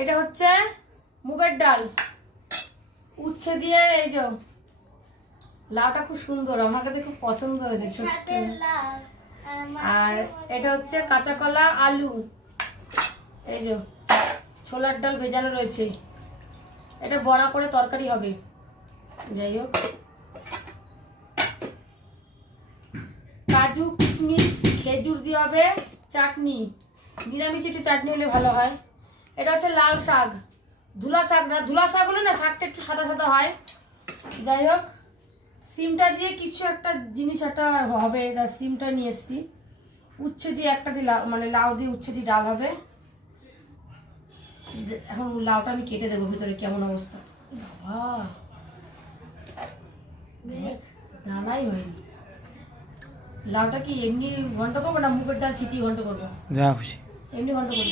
এটা হচ্ছে মুগের ডাল, উচ্ছে দিয়ে। এই যে লাউটা খুব সুন্দর, আমার কাছে খুব পছন্দ হয়েছে ছোট্ট। আর এটা হচ্ছে কাঁচা কলা, আলু, এই যে ছোলার ডাল ভেজানো রয়েছে। এটা বড়া করে তরকারি হবে। যাই হোক, কাজু কিশমিশ খেজুর দিয়ে হবে চাটনি, নিরামিষ একটু চাটনি হলে ভালো হয়। এটা হচ্ছে লাল শাক, ধুলা শাক না, ধুলা শাক হলে না শাকটা একটু সাদা সাদা হয়। যাই হোক, সিমটা দিয়ে কিছু একটা জিনিস একটা হবে, এটা সিমটা নিয়ে এসছি। উচ্ছে দিয়ে একটা দিয়ে মানে লাউ দিয়ে উচ্ছে দিয়ে ডাল হবে। এখন লাউটা আমি কেটে দেবো, ভিতরে কেমন অবস্থা। বাবা দানাই হয়নি। লাউটা কি এমনি ঘন্ট করবো না মুগের ডাল ছিটিয়ে ঘন্ট করবো? যা খুশি এমনি ঘন্ট করবো।